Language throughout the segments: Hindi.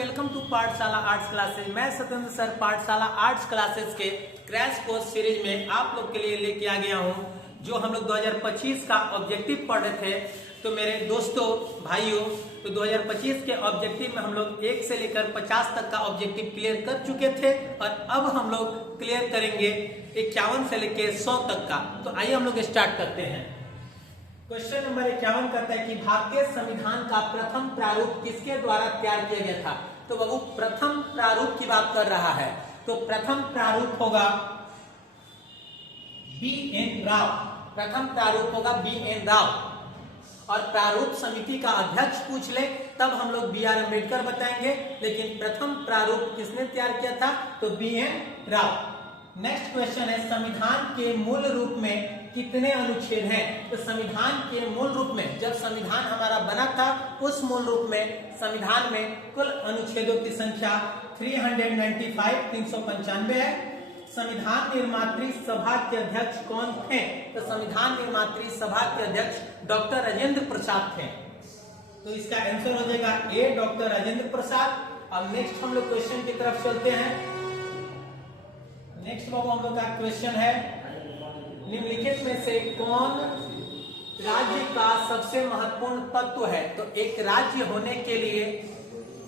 वेलकम टू पाठशाला आर्ट्स क्लासेज। मैं सत्येंद्र सर पाठशाला आर्ट्स क्लासेज के क्रैश कोर्स सीरीज में आप लोग के लिए लेके आ गया हूं। जो हम लोग 2025 का ऑब्जेक्टिव पढ़ रहे थे, तो मेरे दोस्तों भाइयों, तो 2025 के ऑब्जेक्टिव में हम लोग 1 से लेकर 50 तक का ऑब्जेक्टिव क्लियर कर चुके थे और अब हम लोग क्लियर करेंगे 51 से लेकर 100 तक का। तो आइए हम लोग स्टार्ट करते हैं। क्वेश्चन नंबर 51 कहता है कि भारतीय संविधान का प्रथम प्रारूप किसके द्वारा तैयार किया गया था। तो बाबू प्रथम प्रारूप की बात कर रहा है, तो प्रथम प्रारूप होगा बी.एन. राव। प्रथम प्रारूप होगा बी.एन. राव। और प्रारूप समिति का अध्यक्ष पूछ ले तब हम लोग बी.आर. अम्बेडकर बताएंगे, लेकिन प्रथम प्रारूप किसने तैयार किया था, तो बी.एन. राव। नेक्स्ट क्वेश्चन है संविधान के मूल रूप में कितने अनुच्छेद हैं। तो संविधान के मूल रूप में, जब संविधान हमारा बना था उस मूल रूप में संविधान में कुल अनुच्छेदों की संख्या 395 है। संविधान निर्मात्री सभा के अध्यक्ष कौन थे। तो संविधान निर्मात्री सभा के अध्यक्ष डॉक्टर राजेंद्र प्रसाद थे। तो इसका आंसर हो जाएगा ए, डॉक्टर राजेंद्र प्रसाद। अब नेक्स्ट हम लोग क्वेश्चन की तरफ चलते हैं। नेक्स्ट बाबू हम लोग का क्वेश्चन है निम्नलिखित में से कौन राज्य का सबसे महत्वपूर्ण तत्व है। तो एक राज्य होने के लिए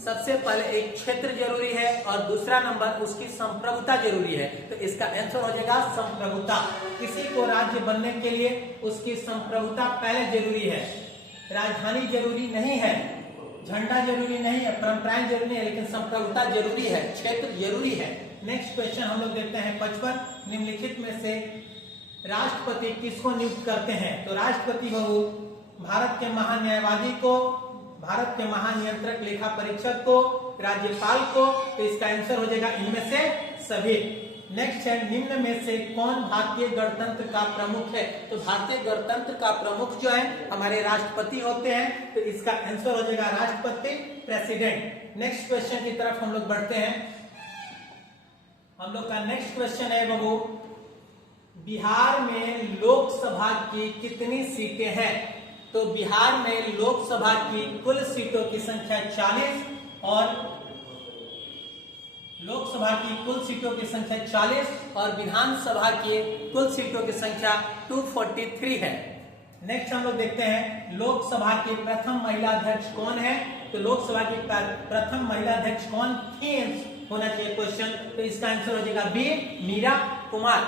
सबसे पहले एक क्षेत्र जरूरी है और दूसरा नंबर उसकी संप्रभुता जरूरी है। तो इसका आंसर हो जाएगा संप्रभुता। किसी को राज्य बनने के लिए उसकी संप्रभुता पहले जरूरी है। राजधानी जरूरी नहीं है, झंडा जरूरी नहीं है, परंपराएं जरूरी नहीं है, लेकिन संप्रभुता जरूरी है, क्षेत्र जरूरी है। नेक्स्ट क्वेश्चन हम लोग देखते हैं 55। निम्नलिखित में से राष्ट्रपति किसको नियुक्त करते हैं। तो राष्ट्रपति बाबू भारत के महान्यायवादी को, भारत के महानियंत्रक लेखा परीक्षक को, राज्यपाल को। तो इसका आंसर हो जाएगा इनमें से सभी। नेक्स्ट है निम्न में से कौन भारतीय गणतंत्र का प्रमुख है। तो भारतीय गणतंत्र का प्रमुख जो है हमारे राष्ट्रपति होते हैं। तो इसका आंसर हो जाएगा राष्ट्रपति, प्रेसिडेंट। नेक्स्ट क्वेश्चन की तरफ हम लोग बढ़ते हैं। हम लोग का नेक्स्ट क्वेश्चन है बाबू बिहार में लोकसभा की कितनी सीटें हैं। तो बिहार में लोकसभा की कुल सीटों की संख्या 40 और लोकसभा की कुल सीटों की संख्या 40 और विधानसभा की कुल सीटों की संख्या 243 है। नेक्स्ट हम लोग देखते हैं लोकसभा की प्रथम महिला अध्यक्ष कौन है। तो लोकसभा की प्रथम महिला अध्यक्ष कौन थी होना चाहिए क्वेश्चन। तो इसका आंसर हो जाएगा बी, मीरा कुमार,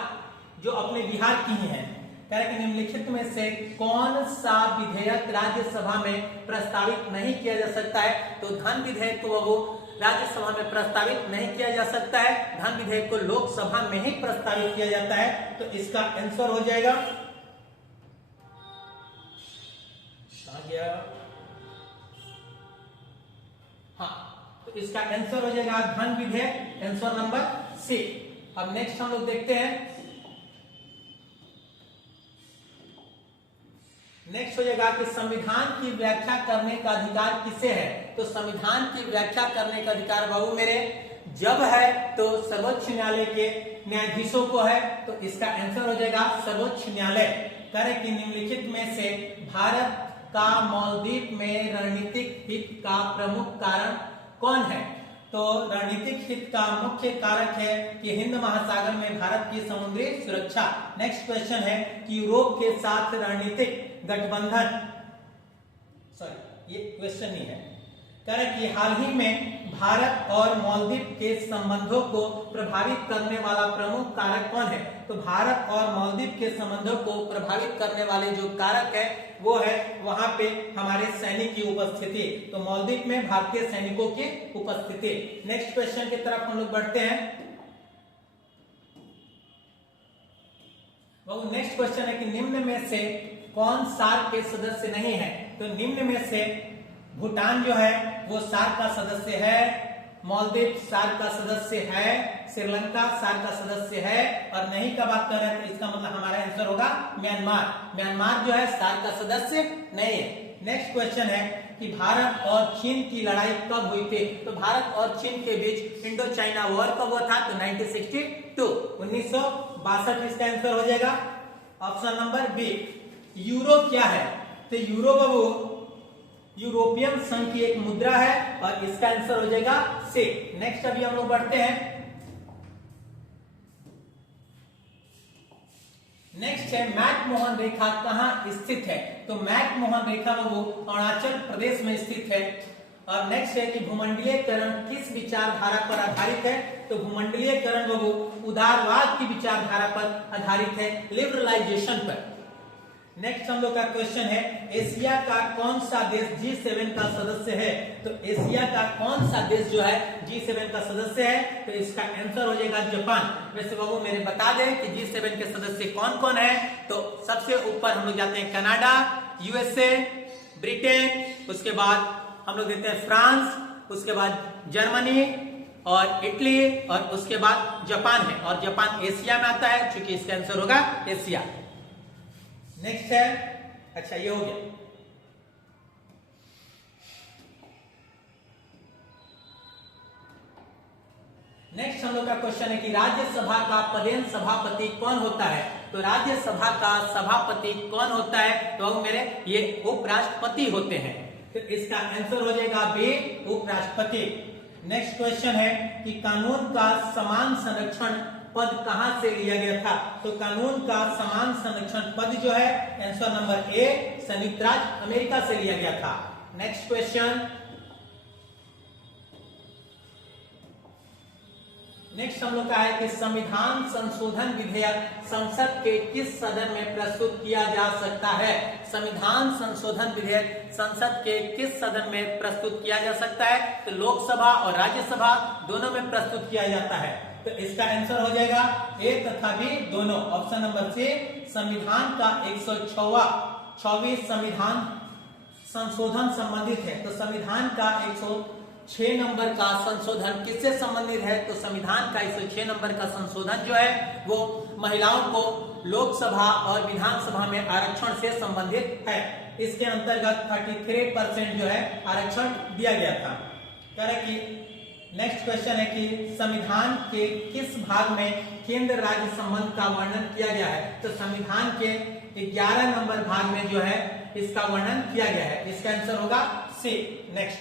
जो अपने बिहार की ही है। कह रहे कि निम्नलिखित में से कौन सा विधेयक राज्यसभा में प्रस्तावित नहीं किया जा सकता है। तो धन विधेयक को वो राज्यसभा में प्रस्तावित नहीं किया जा सकता है, धन विधेयक को लोकसभा में ही प्रस्तावित किया जाता है। तो इसका आंसर हो जाएगा हाँ, तो इसका आंसर हो जाएगा धन विधेयक, आंसर नंबर सी। अब नेक्स्ट हम लोग देखते हैं। नेक्स्ट हो जाएगा कि संविधान की व्याख्या करने का अधिकार किसे है। तो संविधान की व्याख्या करने का अधिकार बाबू मेरे जब है तो सर्वोच्च न्यायालय के न्यायाधीशों को है। तो इसका आंसर हो जाएगा सर्वोच्च न्यायालय। करें कि निम्नलिखित में से भारत का मालदीव में रणनीतिक हित का प्रमुख कारण कौन है। तो रणनीतिक हित का मुख्य कारक है कि हिंद महासागर में भारत की समुद्री सुरक्षा। नेक्स्ट क्वेश्चन है कि यूरोप के साथ रणनीतिक गठबंधन, सॉरी ये क्वेश्चन नहीं है, कह रहे कि हाल ही में भारत और मालदीव के संबंधों को प्रभावित करने वाला प्रमुख कारक कौन है। तो भारत और मालदीव के संबंधों को प्रभावित करने वाले जो कारक है वो है वहां पे हमारे सैनिक की उपस्थिति। तो मालदीव में भारतीय सैनिकों की उपस्थिति। नेक्स्ट क्वेश्चन की तरफ हम लोग बढ़ते हैं। नेक्स्ट क्वेश्चन है कि निम्न में से कौन सार्क के सदस्य नहीं है। तो निम्न में से भूटान जो है वो सार्क का सदस्य है, मालदीव सार्क का सदस्य है, श्रीलंका सार्क का सदस्य है, और नहीं का बात कर रहे हैं तो इसका मतलब हमारा आंसर होगा म्यांमार। म्यांमार जो है सार्क का सदस्य नहीं है। नेक्स्ट क्वेश्चन है कि भारत और चीन की लड़ाई कब हुई थी। तो भारत और चीन के बीच इंडो चाइना वॉर कब हुआ था। तो 1962 इसका आंसर हो जाएगा ऑप्शन नंबर बी। यूरो क्या है। तो यूरो बाबू यूरोपियन संघ की एक मुद्रा है और इसका आंसर हो जाएगा से। नेक्स्ट अभी हम लोग बढ़ते हैं। नेक्स्ट है मैकमोहन रेखा कहां स्थित है? तो मैकमोहन रेखा वो अरुणाचल प्रदेश में स्थित है। और नेक्स्ट है कि भूमंडलीयकरण किस विचारधारा पर आधारित है? तो भूमंडलीयकरण वो उदारवाद की विचारधारा पर आधारित है, लिबरलाइजेशन पर। नेक्स्ट हम लोग का क्वेश्चन है, एशिया का कौन सा देश G7 का सदस्य है? तो एशिया का कौन सा देश जो है G7 का सदस्य है? तो इसका आंसर हो जाएगा जापान। वैसे बाबू मेरे बता दें कि G7 के सदस्य कौन कौन है। तो सबसे ऊपर हम लोग जाते हैं कनाडा, USA, ब्रिटेन, उसके बाद हम लोग देते हैं फ्रांस, उसके बाद जर्मनी और इटली और उसके बाद जापान है। और जापान एशिया में आता है, क्योंकि इसका आंसर होगा एशिया। नेक्स्ट है, अच्छा ये हो गया। नेक्स्ट हम लोग का क्वेश्चन है कि राज्यसभा का पदेन सभापति कौन होता है? तो राज्यसभा का सभापति कौन होता है? तो मेरे ये उपराष्ट्रपति होते हैं। तो इसका आंसर हो जाएगा बी, उपराष्ट्रपति। नेक्स्ट क्वेश्चन है कि कानून का समान संरक्षण पद कहां से लिया गया था? तो कानून का समान संरक्षण पद जो है आंसर नंबर ए, संयुक्त राज्य अमेरिका से लिया गया था। नेक्स्ट क्वेश्चन, नेक्स्ट हम लोग का है कि संविधान संशोधन विधेयक संसद के किस सदन में प्रस्तुत किया जा सकता है? संविधान संशोधन विधेयक संसद के किस सदन में प्रस्तुत किया जा सकता है? तो लोकसभा और राज्यसभा दोनों में प्रस्तुत किया जाता है। तो इसका आंसर हो जाएगा ए तथा बी दोनों। ऑप्शन नंबर सी, संविधान का 126 संविधान संशोधन संबंधित है। तो संविधान का 106 नंबर का संशोधन किससे संबंधित है? तो संविधान का 106 नंबर का संशोधन जो है वो महिलाओं को लोकसभा और विधानसभा में आरक्षण से संबंधित है। इसके अंतर्गत 33% जो है आरक्षण दिया गया था। कि नेक्स्ट क्वेश्चन है कि संविधान के किस भाग में केंद्र राज्य संबंध का वर्णन किया गया है? तो संविधान के 11 नंबर भाग में जो है इसका वर्णन किया गया है। इसका आंसर होगा सी। नेक्स्ट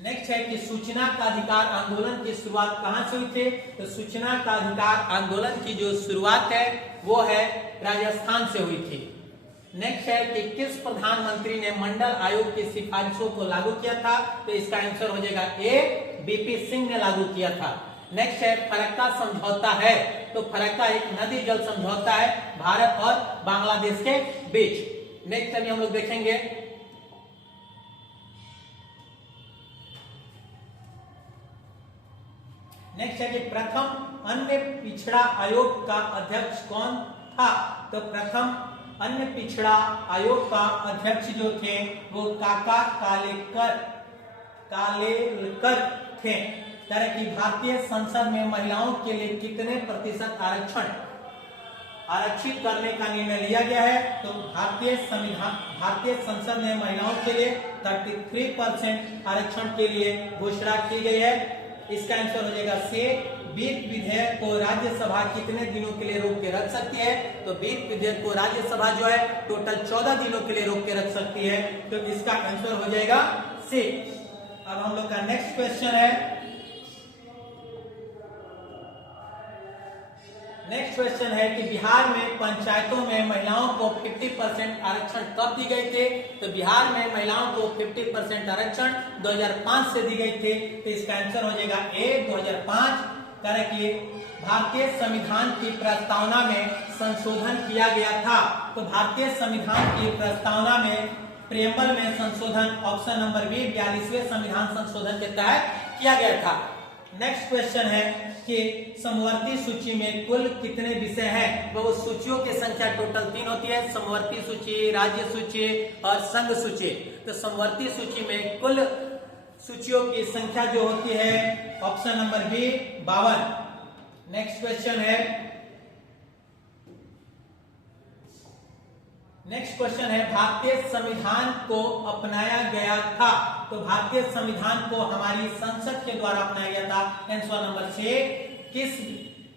नेक्स्ट है कि सूचना का अधिकार आंदोलन की शुरुआत कहां से हुई थी? तो सूचना का अधिकार आंदोलन की जो शुरुआत है वो है राजस्थान से हुई थी। नेक्स्ट है कि किस प्रधानमंत्री ने मंडल आयोग की सिफारिशों को लागू किया था? तो इसका आंसर हो जाएगा ए, बीपी सिंह ने लागू किया था। नेक्स्ट है फरक्का समझौता है। तो फरक्का एक नदी जल समझौता है भारत और बांग्लादेश के बीच। नेक्स्ट अभी हम लोग देखेंगे नेक्स्ट है कि प्रथम अन्य पिछड़ा आयोग का अध्यक्ष कौन था? तो प्रथम अन्य पिछड़ा आयोग का अध्यक्ष जो थे वो काका कालेलकर थे। तरह की भारतीय संसद में महिलाओं के लिए कितने प्रतिशत आरक्षण आरक्षित करने का निर्णय लिया गया है? तो भारतीय संसद में महिलाओं के लिए 33% आरक्षण के लिए घोषणा की गई है। इसका आंसर हो जाएगा सी। बीट विधेयक को राज्यसभा कितने दिनों के लिए रोक के रख सकती है? तो बीट विधेयक को राज्यसभा जो है टोटल 14 दिनों के लिए रोक के रख सकती है। तो इसका आंसर हो जाएगा सी। अब हम लोग का नेक्स्ट क्वेश्चन है, नेक्स्ट क्वेश्चन है कि बिहार में पंचायतों में महिलाओं को 50% आरक्षण कब दी गई थी? तो बिहार में महिलाओं को 50% आरक्षण 2005 से दी गई थी। तो इसका आंसर हो जाएगा ए, 2005। कारण कि भारतीय संविधान की प्रस्तावना में संशोधन किया गया था। तो भारतीय संविधान की प्रस्तावना में प्रियम्बल में संशोधन ऑप्शन नंबर बी 42वें संविधान संशोधन के तहत किया गया था। नेक्स्ट क्वेश्चन है कि समवर्ती सूची में कुल कितने विषय हैं? वो सूचियों की संख्या टोटल 3 होती है, समवर्ती सूची, राज्य सूची और संघ सूची। तो समवर्ती सूची में कुल सूचियों की संख्या जो होती है option number B 52। Next question है, नेक्स्ट क्वेश्चन है भारतीय संविधान को अपनाया गया था। तो भारतीय संविधान को हमारी संसद के द्वारा अपनाया गया था। Answer number 6।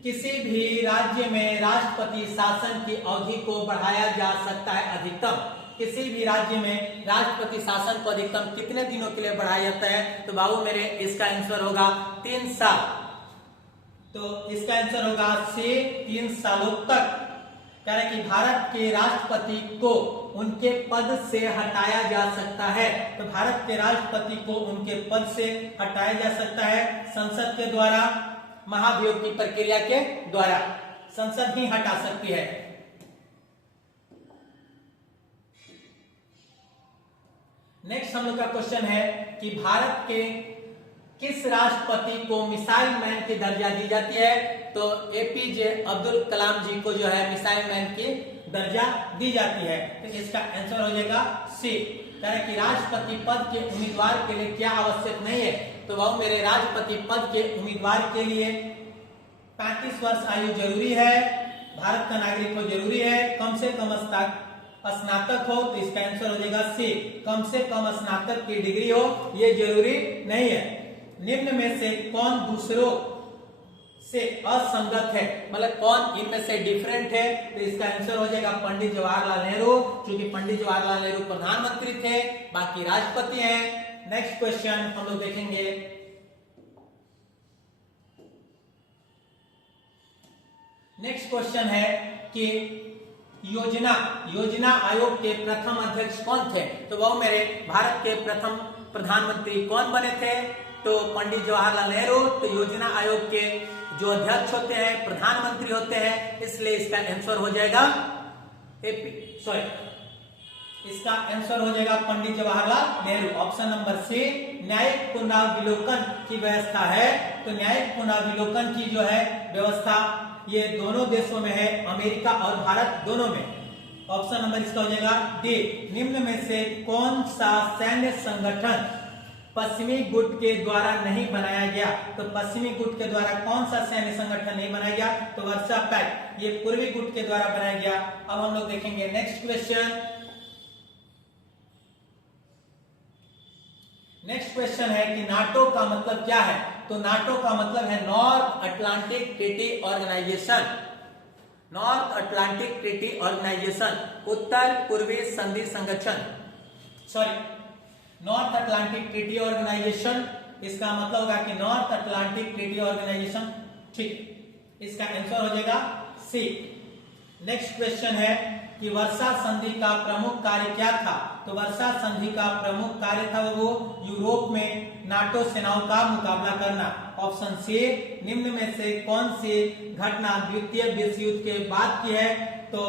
किसी भी राज्य में राष्ट्रपति शासन की अवधि को बढ़ाया जा सकता है अधिकतम। किसी भी राज्य में राष्ट्रपति शासन को अधिकतम कितने दिनों के लिए बढ़ाया जाता है? तो बाबू मेरे इसका आंसर होगा 3 साल। तो इसका आंसर होगा से 3 सालों तक। कह रहे कि भारत के राष्ट्रपति को उनके पद से हटाया जा सकता है। तो भारत के राष्ट्रपति को उनके पद से हटाया जा सकता है संसद के द्वारा, महाभियोग की प्रक्रिया के द्वारा। संसद ही हटा सकती है। नेक्स्ट हम लोग का क्वेश्चन है कि भारत के किस राष्ट्रपति को मिसाइल मैन की दर्जा दी जाती है? तो एपीजे अब्दुल कलाम जी को जो है मिसाइल मैन की दर्जा दी जाती है। तो इसका आंसर हो जाएगा सी। कह रहे कि राष्ट्रपति पद के उम्मीदवार के लिए क्या आवश्यक नहीं है? तो वह मेरे राष्ट्रपति पद के उम्मीदवार के लिए 35 वर्ष आयु जरूरी है, भारत का नागरिक हो जरूरी है, कम से कम स्नातक हो। तो इसका आंसर हो जाएगा सी, कम से कम स्नातक की डिग्री हो, ये जरूरी नहीं है। निम्न में से कौन दूसरों से असंगत है, मतलब कौन इनमें से डिफरेंट है? तो इसका आंसर हो जाएगा पंडित जवाहरलाल नेहरू, क्योंकि पंडित जवाहरलाल नेहरू प्रधानमंत्री थे, बाकी राष्ट्रपति हैं। नेक्स्ट क्वेश्चन हम लोग देखेंगे। नेक्स्ट क्वेश्चन है कि योजना आयोग के प्रथम अध्यक्ष कौन थे? तो वह मेरे भारत के प्रथम प्रधानमंत्री कौन बने थे? तो पंडित जवाहरलाल नेहरू। तो योजना आयोग के जो अध्यक्ष होते हैं प्रधानमंत्री होते हैं, इसलिए इसका आंसर हो जाएगा इसका आंसर हो जाएगा Pandit Jawaharlal Nehru. Option number C. न्यायिक पुनरावलोकन की व्यवस्था है, तो न्यायिक पुनरावलोकन की जो है व्यवस्था ये दोनों देशों में है, अमेरिका और भारत दोनों में। ऑप्शन नंबर इसका हो जाएगा डी। निम्न में से कौन सा सैन्य संगठन पश्चिमी गुट के द्वारा नहीं बनाया गया? तो पश्चिमी गुट के द्वारा कौन सा सैन्य संगठन नहीं बनाया गया? तो वर्सा पैक्ट, ये पूर्वी गुट के द्वारा बनाया गया। अब हम लोग देखेंगे नेक्स्ट क्वेश्चन। नेक्स्ट क्वेश्चन है कि नाटो का मतलब क्या है? तो नाटो का मतलब है North Atlantic Treaty Organization. North Atlantic Treaty Organization, उत्तर पूर्वी संधि संगठन, नॉर्थ अटलांटिक ट्रीटी ऑर्गेनाइजेशन। इसका मतलब होगा कि नॉर्थ अटलांटिक ट्रीटी ऑर्गेनाइजेशन। ठीक, इसका आंसर हो जाएगा सी। नेक्स्ट क्वेश्चन है कि वर्सा संधि का प्रमुख कार्य क्या था? तो वर्सा संधि का प्रमुख कार्य था वो यूरोप में नाटो सेनाओं का मुकाबला करना। Option C. निम्न में से कौन सी घटना द्वितीय विश्व युद्ध के बाद की है? तो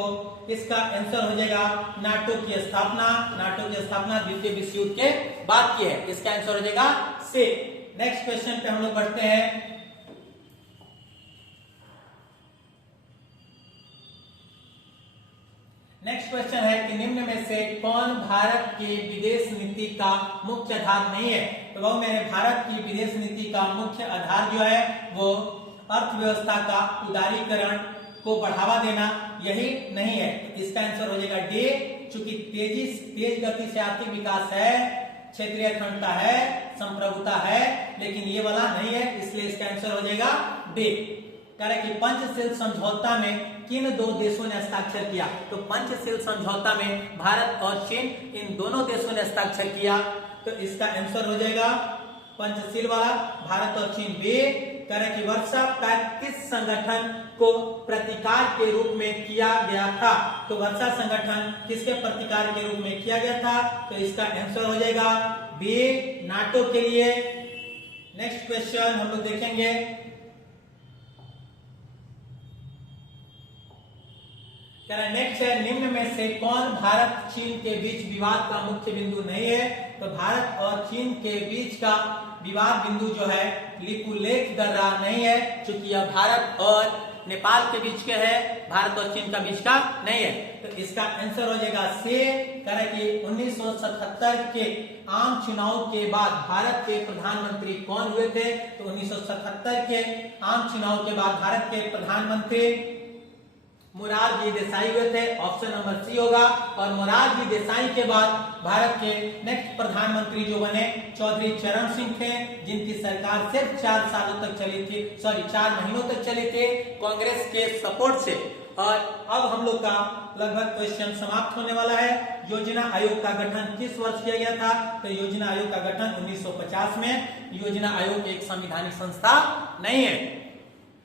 इसका आंसर हो जाएगा नाटो की स्थापना। नाटो की स्थापना द्वितीय विश्व युद्ध के बाद की है, इसका आंसर हो जाएगा सी। नेक्स्ट क्वेश्चन पे हम लोग बढ़ते हैं। नेक्स्ट क्वेश्चन है कि निम्न में से कौन भारत की विदेश नीति का मुख्य आधार नहीं है? तो वो मेरे भारत की विदेश नीति का मुख्य आधार जो है वो अर्थव्यवस्था का उदारीकरण को बढ़ावा देना यही नहीं है। तो इसका आंसर हो जाएगा डी। चूंकि तेज गति से आर्थिक विकास है, क्षेत्रीय अखंडता है, संप्रभुता है, लेकिन ये वाला नहीं है, इसलिए इसका आंसर हो जाएगा डी। कह रहे कि पंचशील समझौता में किन दो देशों ने हस्ताक्षर किया? तो पंचशील समझौता में भारत और चीन, इन दोनों देशों ने हस्ताक्षर किया। तो इसका आंसर हो जाएगा पंचशील वाला, भारत और चीन बी। कह रहे कि वर्सा पैक्ट किस संगठन को प्रतिकार के रूप में किया गया था? तो वर्सा संगठन किसके प्रतिकार के रूप में किया गया था? तो इसका आंसर हो जाएगा बी, नाटो के लिए। नेक्स्ट क्वेश्चन हम लोग देखेंगे। नेक्स्ट है निम्न में से कौन भारत चीन के बीच विवाद का मुख्य बिंदु नहीं है? तो भारत और चीन के बीच का विवाद बिंदु जो है लिपुलेख दर्रा नहीं है, क्योंकि यह भारत और नेपाल के बीच के है, भारत और चीन का बीच का नहीं है। तो इसका आंसर हो जाएगा सी। कह कि 1977 के आम चुनाव के बाद भारत के प्रधानमंत्री कौन हुए थे? तो 1977 के आम चुनाव के बाद भारत के प्रधानमंत्री मोरारजी देसाई हुए थे, ऑप्शन नंबर सी होगा। और मोरारजी देसाई के बाद भारत के नेक्स्ट प्रधानमंत्री जो बने चौधरी चरण सिंह थे, जिनकी सरकार सिर्फ 4 सालों तक चली थी, 4 महीनों तक चली थी कांग्रेस के सपोर्ट से। और अब हम लोग का लगभग क्वेश्चन समाप्त होने वाला है। योजना आयोग का गठन किस वर्ष किया गया था? तो योजना आयोग का गठन 1950 में। योजना आयोग एक संवैधानिक संस्था नहीं है।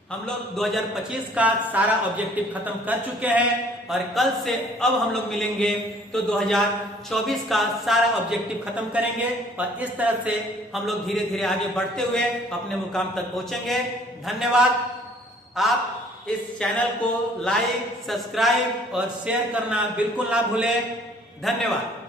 हम लोग 2025 का सारा ऑब्जेक्टिव खत्म कर चुके हैं और कल से अब हम लोग मिलेंगे तो 2024 का सारा ऑब्जेक्टिव खत्म करेंगे और इस तरह से हम लोग धीरे धीरे आगे बढ़ते हुए अपने मुकाम तक पहुंचेंगे। धन्यवाद। आप इस चैनल को लाइक, सब्सक्राइब और शेयर करना बिल्कुल ना भूलें। धन्यवाद।